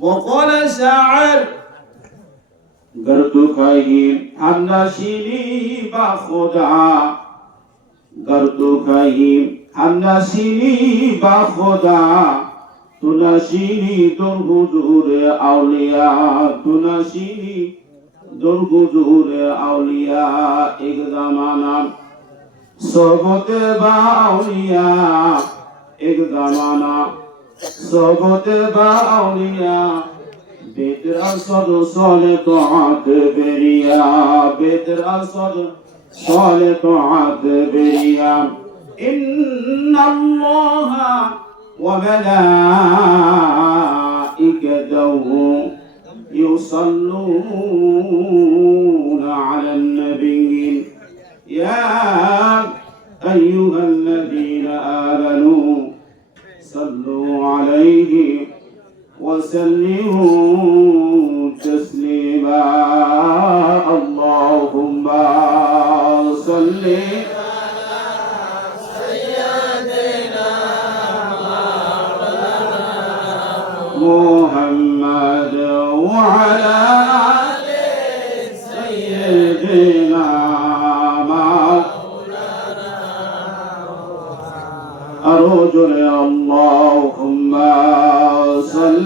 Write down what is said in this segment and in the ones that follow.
وقال شاعر گرد خیم النشینی با خدا گرد خیم النشینی با خدا تو نشینی در حضور اولیاء تو نشینی در حضور اولیاء ایک زمانہ صحبت با اولیاء ایک زمانہ صوبت باوليا بدر الصد صالطعت بريا. بدر الصد صالطعت بريا. إن الله وملائكته يصلون على النبي. يا أيها عليه وسلموا.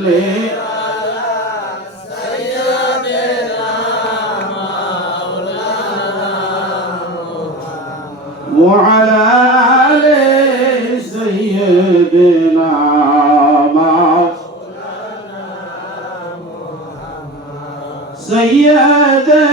صلي وعلى آل سيدنا محمد سيدنا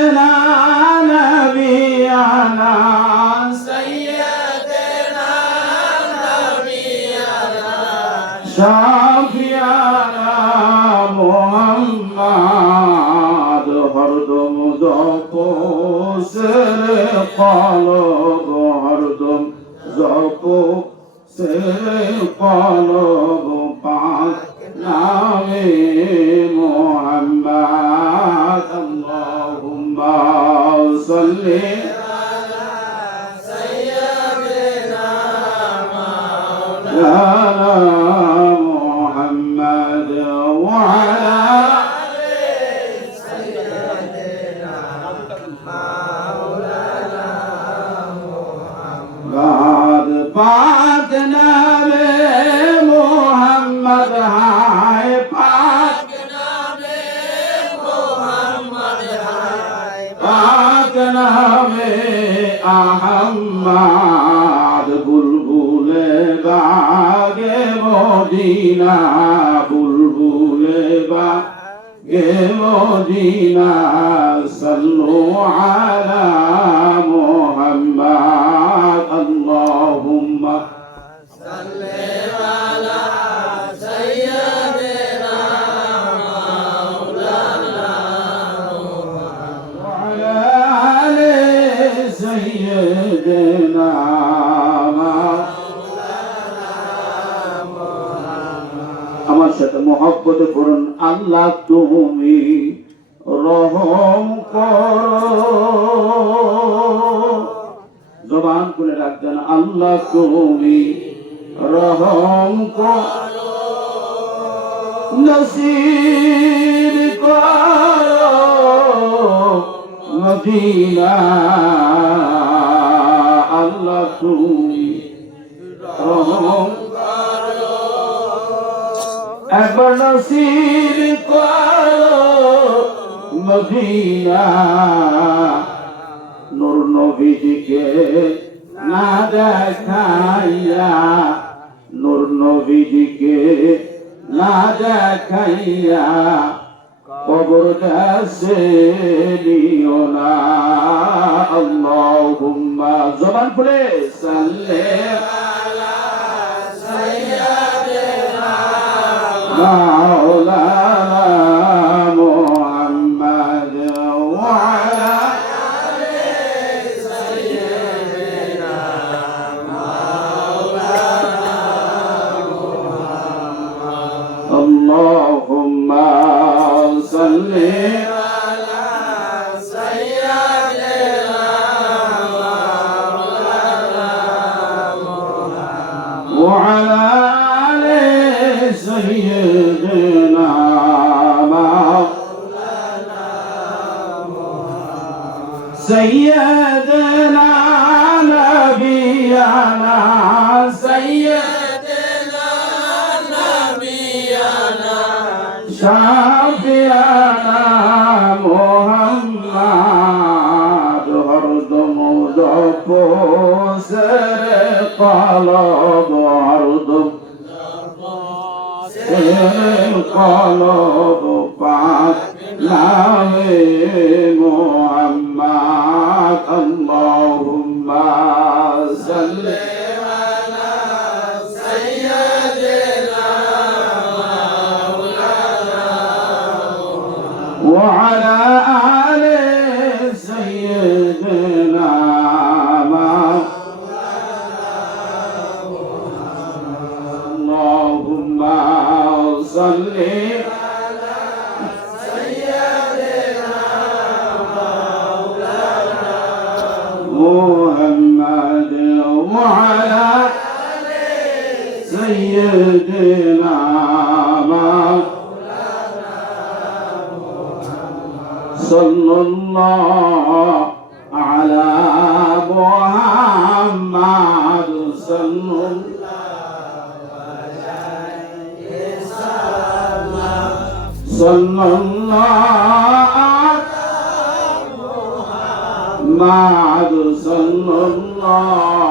سر قلب هردم زقو سر قلب پاک نامه محمد اللهم صل على আহম্মদ বুলবুলে বাগে মদিনা বুলবুলে বাগে মদিনা সাল্লু আলা মুহাম্মদ আমার সাথে মহব্বত করুন আল্লাহ, তুমি রহম করো। জবান করে রাখবেন, আল্লাহ, তুমি রহম করো। আল্লাহ, তুমি রহম একবার নসিব করো মদিনা। নূর নবীজিকে না দেখাইয়া, নূর নবীজিকে না দেখাইয়া কবর দেশে নিও না। আল্লাহুম্মা, জবান খুলে সাল্লে مولانا محمد وعلى آله سيدنا محمد اللهم صل على سيدنا محمد وعلى آل سيدنا সাফিয়ানা মোহাম্মদ হরদম দপোসের কলব হরদম কলব পাক নামে صلى الله على محمد صلى الله صلى الله محمد صلى الله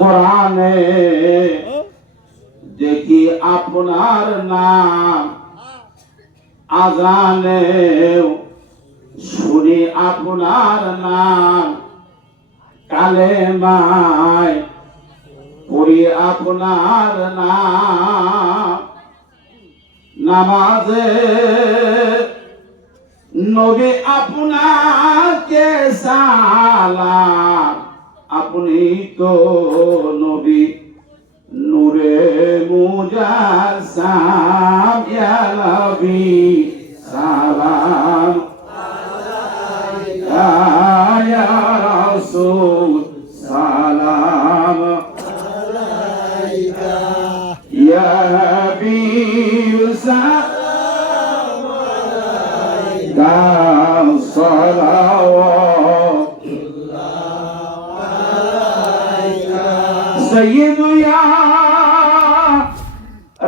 কোরআনে দেখি আপনার নাম আজানে শুনি আপনার নাম। কালে মায় পড়ি আপনার নাম। নামাজে নবী আপনাকে সালাম। আপনি তো নবী নূরে মুজাসাম। ইয়া নবী সালাম। ইয়া রাসূল, সালাম। আলাইকা ইয়া হাবিব, সালাম। আলাইকা সালাওয়াতুল্লাহ আলাইকা সাইয়্যিদু ইয়া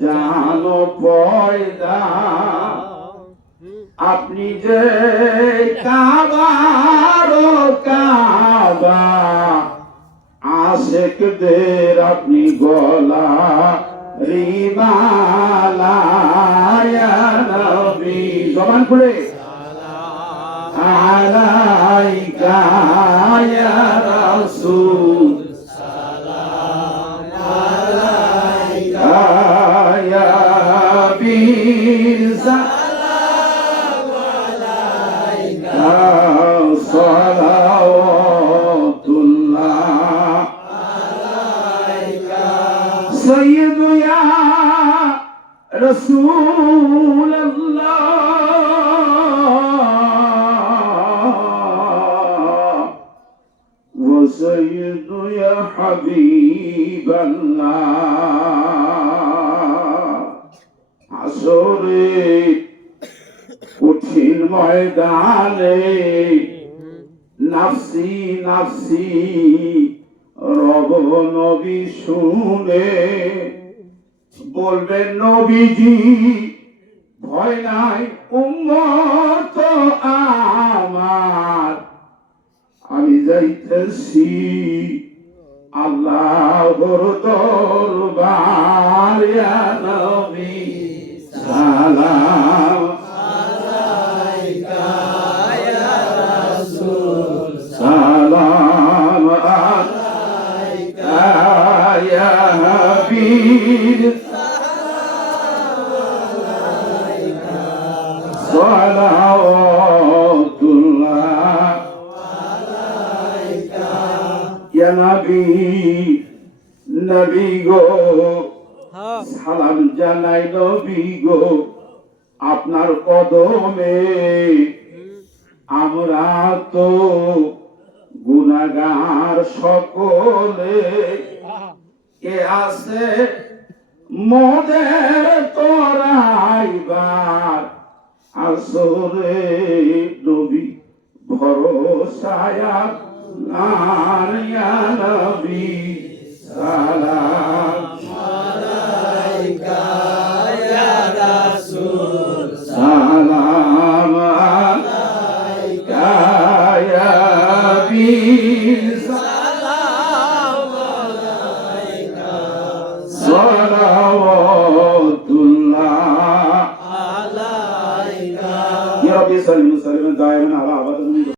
জানো পয়দা আপনি যে কাবার কাবা আশেকদের আপনি গলা রিবালা জবান করে আলাইকা রসুল। আসরে কঠিন ময়দানে নাফসি নাফসি, রব নবী শুনে বলবেন নবীজি, ভয় নাই, উম্মত আমার। আমি যাইতেছি আল্লাহর দরবার নবী গো। হ্যাঁ। সালাম জানাই নবী গো আপনার কদমে। আমরা তো গুনাগার সকলে। কে আছে মোদের তোরাইবার আসরে নবী ভরসায়া নারিয়া নবী সালাম সালাম